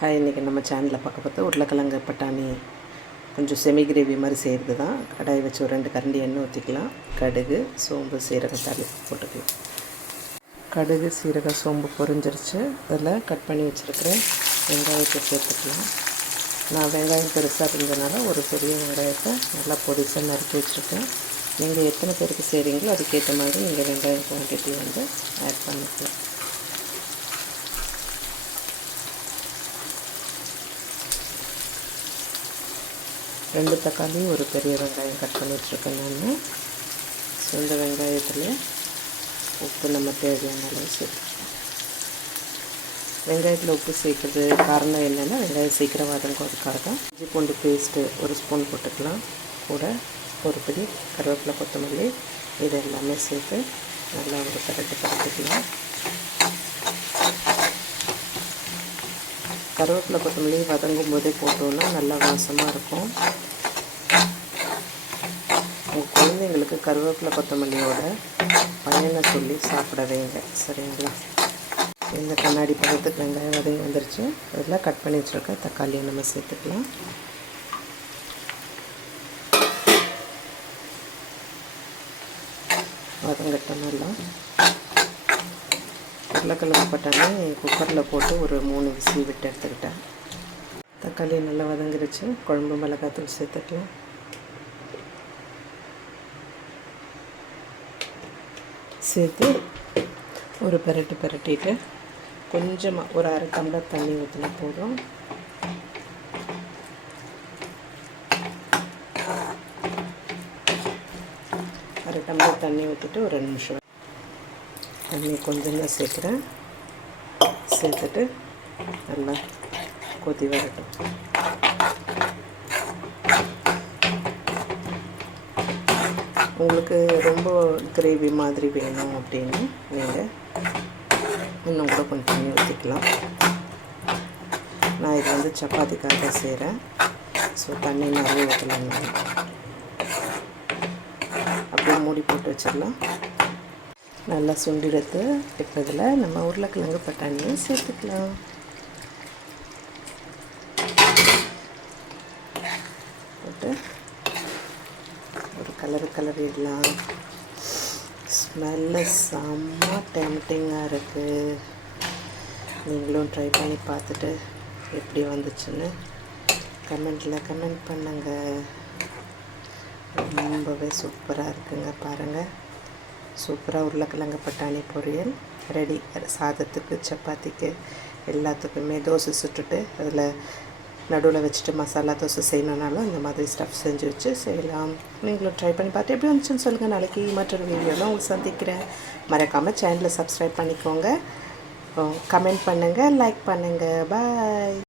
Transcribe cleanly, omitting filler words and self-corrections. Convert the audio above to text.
Hi, இன்றைக்கி நம்ம சேனலில் பார்க்க உருளைக்கிழங்கு பட்டாணி கொஞ்சம் செமி கிரேவி மாதிரி செய்கிறது தான். கடாய் வச்சு ஒரு 2 கரண்டி எண்ணெய் ஊற்றிக்கலாம். கடுகு, சோம்பு, சீரகம் போட்டுக்கலாம். கடுகு, சீரகம், சோம்பு பொரிஞ்சிருச்சு. அதில் கட் பண்ணி வச்சுருக்கிற வெங்காயத்தை சேர்த்துக்கலாம். நான் வெங்காயம் பெருசாக இருந்ததுனால ஒரு பெரிய வெங்காயத்தை நல்லா பொடிசாக நறுக்கி வச்சுருக்கேன். நீங்கள் எத்தனை பேருக்கு செய்கிறீங்களோ அதுக்கேற்ற மாதிரி நீங்கள் வெங்காயம் குவான்டிட்டி ஆட் பண்ணிக்கலாம். ரெண்டு தக்காளி, ஒரு பெரிய வெங்காயம் கட் பண்ணி வச்சுருக்கேன் நான். ஸோ இந்த வெங்காயத்தில் உப்பு நம்ம தேவையான அளவு சேர்த்துக்கலாம். வெங்காயத்தில் உப்பு சேர்க்குறது காரணம் என்னென்னா, வெங்காயம் சீக்கிரம் வதங்கும், அதுக்காக தான். இஞ்சி பூண்டு பேஸ்ட்டு ஒரு ஸ்பூன் போட்டுக்கலாம். கூட ஒரு பிடி கருவேப்பிலை, கொத்தமல்லி இது எல்லாமே சேர்த்து நல்லா ஒரு பரட்டிக்கலாம். கருவேப்பிலை, கொத்தமல்லி வதங்கும் போதே போட்டோன்னா நல்லா வாசமாக இருக்கும். உங்கள் குழந்தைங்களுக்கு கருவேப்பிலை, கொத்தமல்லியோட பயனை சொல்லி சாப்பிட வைங்க, சரிங்களா? இந்த கண்ணாடி பழத்துக்கு வெங்காயம் வதங்கி வந்துருச்சு. அதில் கட் பண்ணி வச்சுருக்க தக்காளியை நம்ம சேர்த்துக்கலாம். வதங்கட்டும் நல்லா. உருளைக்கிழங்கு பட்டாணி குக்கரில் போட்டு ஒரு 3 விசில் விட்டு எடுத்துக்கிட்டேன். தக்காளி நல்லா வதங்கிருச்சு. குழம்பு மிளகாத்தூள் சேர்த்துக்கலாம். சேர்த்து ஒரு பரட்டிட்டு கொஞ்சமாக ஒரு 1/2 டம்ளர் தண்ணி ஊற்றினா போதும். அரை டம்ளர் தண்ணி ஊற்றிட்டு ஒரு 2 நிமிஷம் தண்ணி கொஞ்சம் தான் சேர்க்குறேன். சேர்த்துட்டு நல்லா கொதி வரட்டும். உங்களுக்கு ரொம்ப கிரேவி மாதிரி வேணும் அப்படின்னு நீங்கள் இன்னும் கூட கொஞ்சம் தண்ணி ஊற்றிக்கலாம். நான் இது சப்பாத்திக்காக செய்கிறேன். ஸோ தண்ணி நிறைய ஊற்றலாம். அப்படியே மூடி போட்டு வச்சிடலாம். நல்லா சுண்டிடுத்து. இப்போ இதில் நம்ம உருளைக்கிழங்கு பட்டாணியை சேர்த்துக்கலாம். போட்டு ஒரு கலரிடலாம். ஸ்மெல்லு செம்ம டெம்டிங்காக இருக்குது. நீங்களும் ட்ரை பண்ணி பார்த்துட்டு எப்படி வந்துச்சுன்னு கமெண்ட் பண்ணுங்கள். ரொம்பவே சூப்பராக இருக்குங்க, பாருங்கள். சூப்பராக உருளைக்கிழங்கு பட்டாணி பொரியல் ரெடி. சாதத்துக்கு, சப்பாத்திக்கு, எல்லாத்துக்குமே. தோசை சுட்டுட்டு அதில் நடுவில் வச்சுட்டு மசாலா தோசை செய்யணுன்னாலும் இந்த மாதிரி ஸ்டஃப் செஞ்சு வச்சு செய்யலாம். நீங்களும் ட்ரை பண்ணி பார்த்து எப்படி வந்துச்சுன்னு சொல்லுங்கள். நாளைக்கு மற்றொரு வீடியோவில் உங்களுக்கு சந்திக்கிறேன். மறக்காமல் சேனலை சப்ஸ்கிரைப் பண்ணிக்கோங்க. கமெண்ட் பண்ணுங்கள், லைக் பண்ணுங்கள். பாய்.